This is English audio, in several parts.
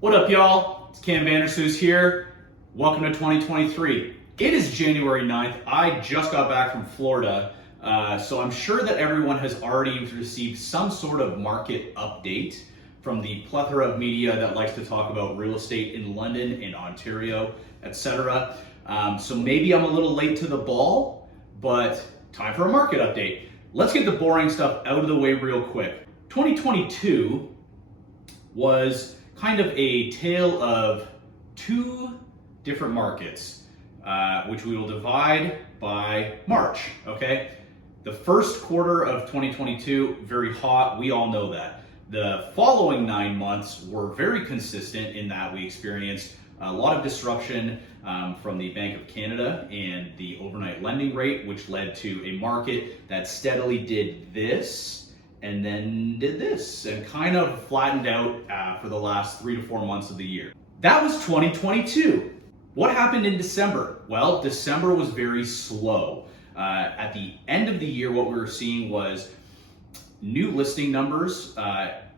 What up, y'all? It's Cam Vandersloot here. Welcome to 2023. It is January 9th. I just got back from Florida, so I'm sure that everyone has already received some sort of market update from the plethora of media that likes to talk about real estate in London, in Ontario, etc. So maybe I'm a little late to the ball, but time for a market update. Let's get the boring stuff out of the way real quick. 2022 was kind of a tale of two different markets, which we will divide by March, okay? The first quarter of 2022, very hot, we all know that. The following 9 months were very consistent in that we experienced a lot of disruption from the Bank of Canada and the overnight lending rate, which led to a market that steadily did this and then did this and kind of flattened out for the last 3 to 4 months of the year. That was 2022. What happened in December? Well, December was very slow. At the end of the year, what we were seeing was new listing numbers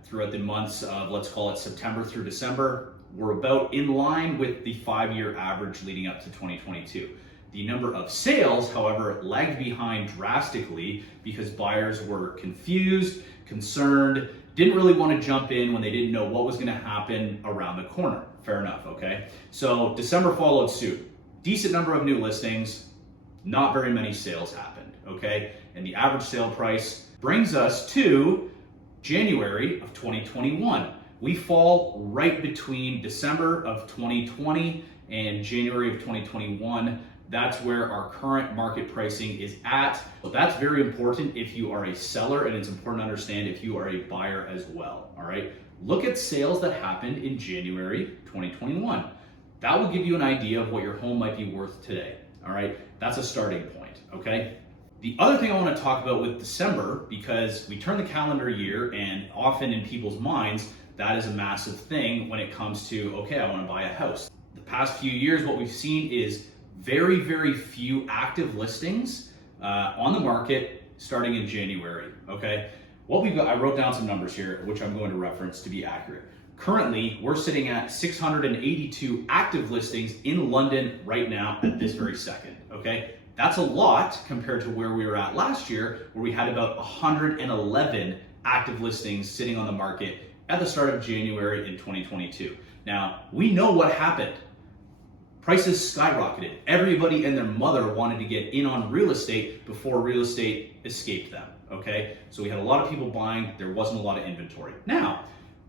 throughout the months of, let's call it September through December, were about in line with the 5-year average leading up to 2022. The number of sales, however, lagged behind drastically because buyers were confused, concerned, didn't really want to jump in when they didn't know what was going to happen around the corner. Fair enough, okay? So December followed suit. Decent number of new listings, not very many sales happened, okay? And the average sale price brings us to January of 2021. We fall right between December of 2020 and January of 2021. That's where our current market pricing is at. So that's very important if you are a seller, and it's important to understand if you are a buyer as well, all right? Look at sales that happened in January 2021. That will give you an idea of what your home might be worth today, all right? That's a starting point, okay? The other thing I want to talk about with December, because we turn the calendar year and often in people's minds, that is a massive thing when it comes to, okay, I want to buy a house. The past few years, what we've seen is very, very few active listings on the market starting in January, okay? What we've got, I wrote down some numbers here, which I'm going to reference to be accurate. Currently, we're sitting at 682 active listings in London right now at this very second, okay? That's a lot compared to where we were at last year, where we had about 111 active listings sitting on the market at the start of January in 2022. Now, we know what happened. Prices skyrocketed. Everybody and their mother wanted to get in on real estate before real estate escaped them, okay? So we had a lot of people buying, there wasn't a lot of inventory. Now,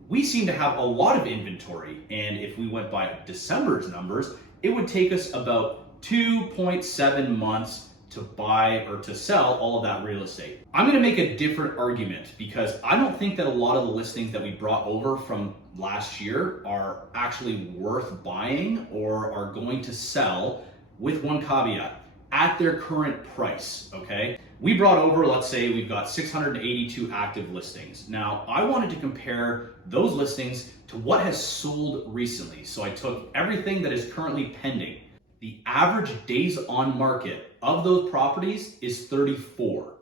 we seem to have a lot of inventory, and if we went by December's numbers, it would take us about 2.7 months to buy or to sell all of that real estate. I'm gonna make a different argument because I don't think that a lot of the listings that we brought over from last year are actually worth buying or are going to sell, with one caveat, at their current price, okay? We brought over, let's say we've got 682 active listings. Now, I wanted to compare those listings to what has sold recently. So I took everything that is currently pending. The average days on market of those properties is 34.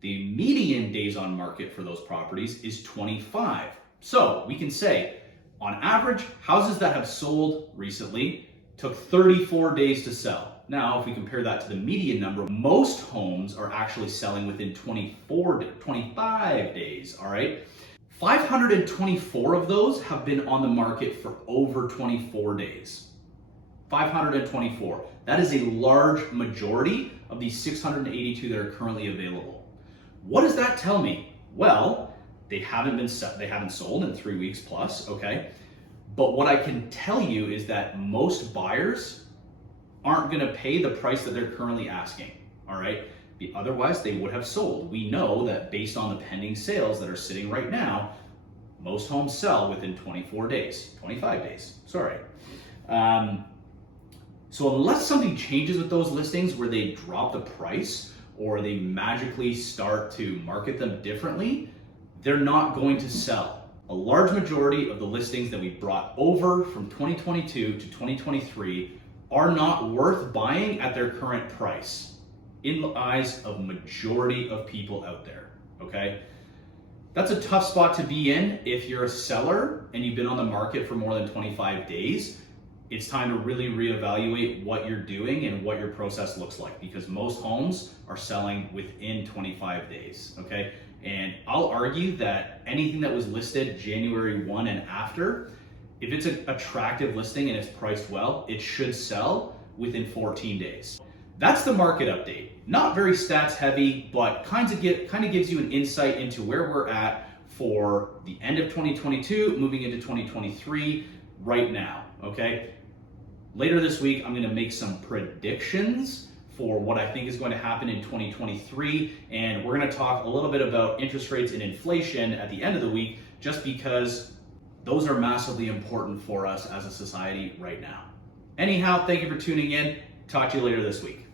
The median days on market for those properties is 25. So we can say, on average, houses that have sold recently took 34 days to sell. Now, if we compare that to the median number, most homes are actually selling within 25 days, all right? 524 of those have been on the market for over 24 days. 524. That is a large majority of the 682 that are currently available. What does that tell me? Well, they haven't sold in 3 weeks plus, okay? But what I can tell you is that most buyers aren't gonna pay the price that they're currently asking, all right? Otherwise, they would have sold. We know that based on the pending sales that are sitting right now, most homes sell within 24 days, 25 days, sorry. So unless something changes with those listings where they drop the price or they magically start to market them differently, they're not going to sell. A large majority of the listings that we brought over from 2022 to 2023 are not worth buying at their current price in the eyes of majority of people out there, okay? That's a tough spot to be in if you're a seller and you've been on the market for more than 25 days. It's time to really reevaluate what you're doing and what your process looks like, because most homes are selling within 25 days, okay? And I'll argue that anything that was listed January 1 and after, if it's an attractive listing and it's priced well, it should sell within 14 days. That's the market update. Not very stats heavy, but kind of gives you an insight into where we're at for the end of 2022, moving into 2023 right now, okay? Later this week, I'm gonna make some predictions for what I think is going to happen in 2023, and we're gonna talk a little bit about interest rates and inflation at the end of the week, just because those are massively important for us as a society right now. Anyhow, thank you for tuning in. Talk to you later this week.